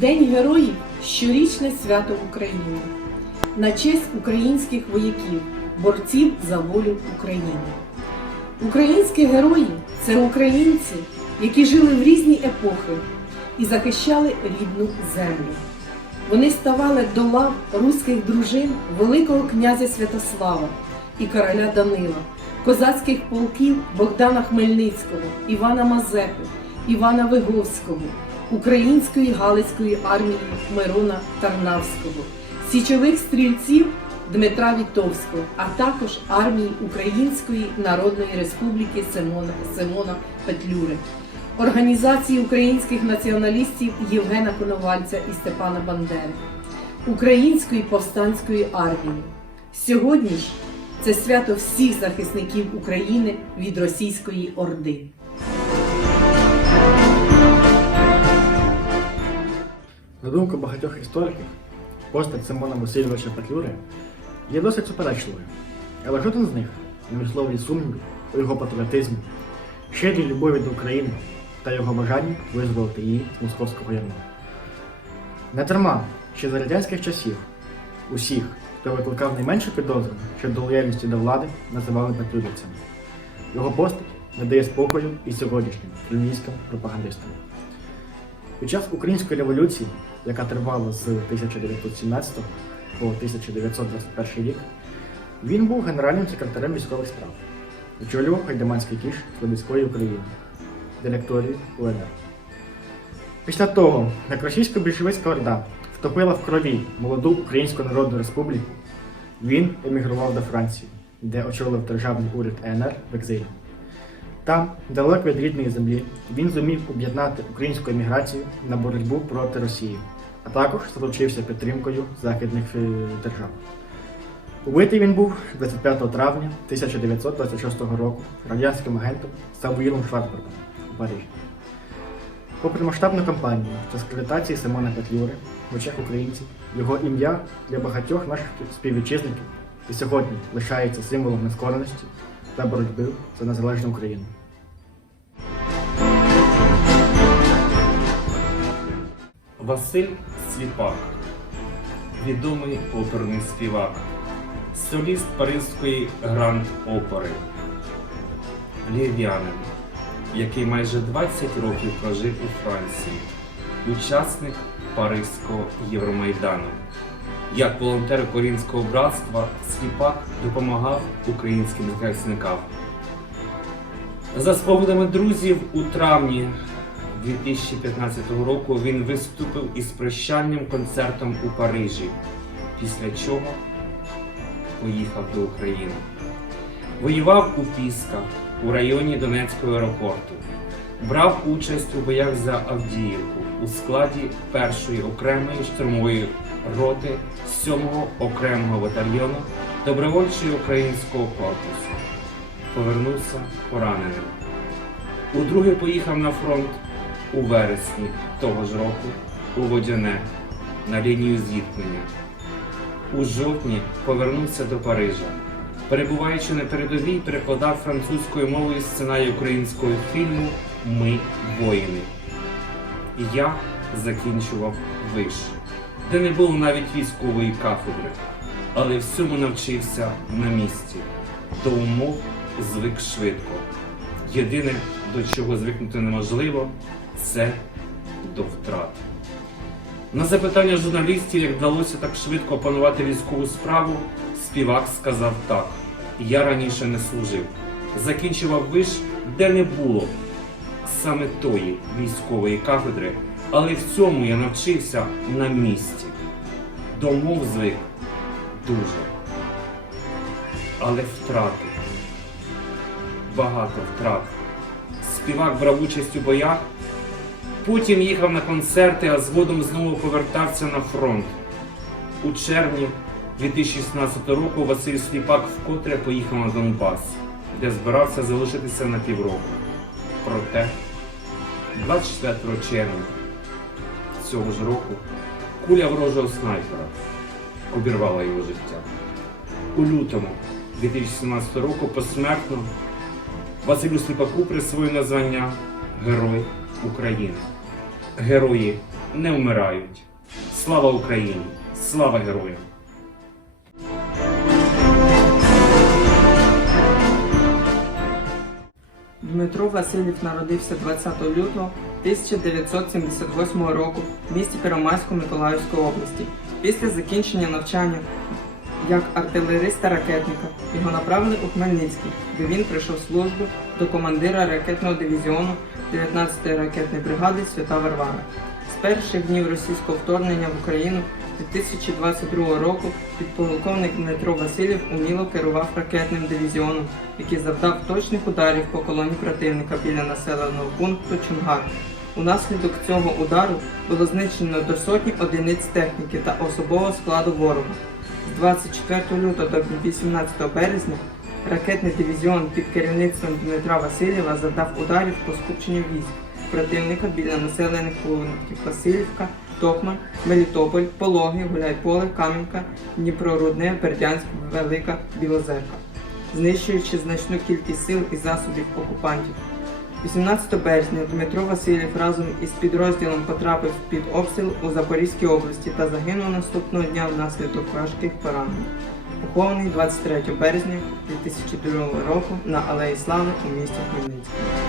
День героїв щорічне свято в Україні на честь українських вояків, борців за волю України. Українські герої це українці, які жили в різні епохи і захищали рідну землю. Вони ставали до лав руських дружин Великого князя Святослава і короля Данила, козацьких полків Богдана Хмельницького, Івана Мазепи, Івана Виговського, Української Галицької армії Мирона Тарнавського, січових стрільців Дмитра Вітовського, а також армії Української Народної Республіки Симона, Симона Петлюри, організації українських націоналістів Євгена Коновальця і Степана Бандери, Української повстанської армії. Сьогодні ж це свято всіх захисників України від російської орди. На думку багатьох істориків, постать Симона Васильовича Петлюри є досить суперечливою, але жоден з них не висловлює у його патріотизмі, щирій любові до України та його бажанні визволити її з московського ярма. Не дарма, ще за радянських часів усіх, хто викликав найменшу підозру щодо лояльності до влади, називали петлюрівцями. Його постать не дає спокою і сьогоднішнім кремлівським пропагандистам. Під час української революції, яка тривала з 1917 по 1921 рік, він був генеральним секретарем військових справ, очолював Гайдаманський кіш Слобідської України, директорію УНР. Після того, як російсько-більшовицька орда втопила в крові молоду Українську Народну Республіку, він емігрував до Франції, де очолив державний уряд ЕНР в екзилі. Там, далеко від рідної землі, він зумів об'єднати українську еміграцію на боротьбу проти Росії, а також залучився підтримкою західних е, держав. Убитий він був 25 травня 1926 року радянським агентом Самуїлом Шварцбергом у Парижі. Попри масштабну кампанію з дискредитації Симона Петлюри в очах українців, його ім'я для багатьох наших співвітчизників і сьогодні лишається символом нескореності та боротьби за незалежну Україну. Василь Сліпак, відомий оперний співак, соліст Паризької гранд опери, львів'янин, який майже 20 років прожив у Франції, учасник Паризького Євромайдану. Як волонтер Корінського братства Сліпак допомагав українським захисникам. За спогадами друзів, у травні 2015 року він виступив із прощальним концертом у Парижі, після чого поїхав до України. Воював у Пісках у районі Донецького аеропорту. Брав участь у боях за Авдіївку у складі першої окремої штурмової роти 7-го окремого батальйону добровольчого українського корпусу. Повернувся пораненим. Удруге поїхав на фронт у вересні того ж року у Водяне на лінію зіткнення. У жовтні повернувся до Парижа. Перебуваючи на передовій, перекладав французькою мовою сценарій українського фільму Ми воїни. Я закінчував виш, де не було навіть військової кафедри, але всьому навчився на місці. До умов звик швидко. Єдине, до чого звикнути неможливо, це до втрат. На запитання журналістів, як вдалося так швидко опанувати військову справу, співак сказав так: я раніше не служив. Закінчував виш, де не було саме тої військової кафедри, але в цьому я навчився на місці. До мов звик дуже. Але втрати. Багато втрат. Співак брав участь у боях, потім їхав на концерти, а згодом знову повертався на фронт. У червні 2016 року Василь Сліпак вкотре поїхав на Донбас, де збирався залишитися на півроку. Проте 24 червня цього ж року куля ворожого снайпера обірвала його життя. У лютому 2017 року посмертно Василю Сліпаку присвоєно звання Герой України. Герої не вмирають. Слава Україні! Слава героям! Дмитро Васильєв народився 20 лютого 1978 року в місті Первомайську Миколаївської області. Після закінчення навчання як артилериста-ракетника його направили у Хмельницький, де він прийшов службу до командира ракетного дивізіону 19-ї ракетної бригади Свята Варвара. З перших днів російського вторгнення в Україну 2022 року підполковник Дмитро Васильєв уміло керував ракетним дивізіоном, який завдав точних ударів по колоні противника біля населеного пункту Чунгар. Унаслідок цього удару було знищено до сотні одиниць техніки та особового складу ворога. З 24 лютого до 18 березня ракетний дивізіон під керівництвом Дмитра Васильєва завдав ударів по скупченню військ противника біля населених пунктів Васильівка, Токман, Мелітополь, Пологи, Гуляйполе, Кам'янка, Дніпрорудне, Бердянськ, Велика, Білозерка, знищуючи значну кількість сил і засобів окупантів. 18 березня Дмитро Васильєв разом із підрозділом потрапив під обстріл у Запорізькій області та загинув наступного дня внаслідок важких поранень. Похований 23 березня 2002 року на Алеї Слави у місті Хмельницькому.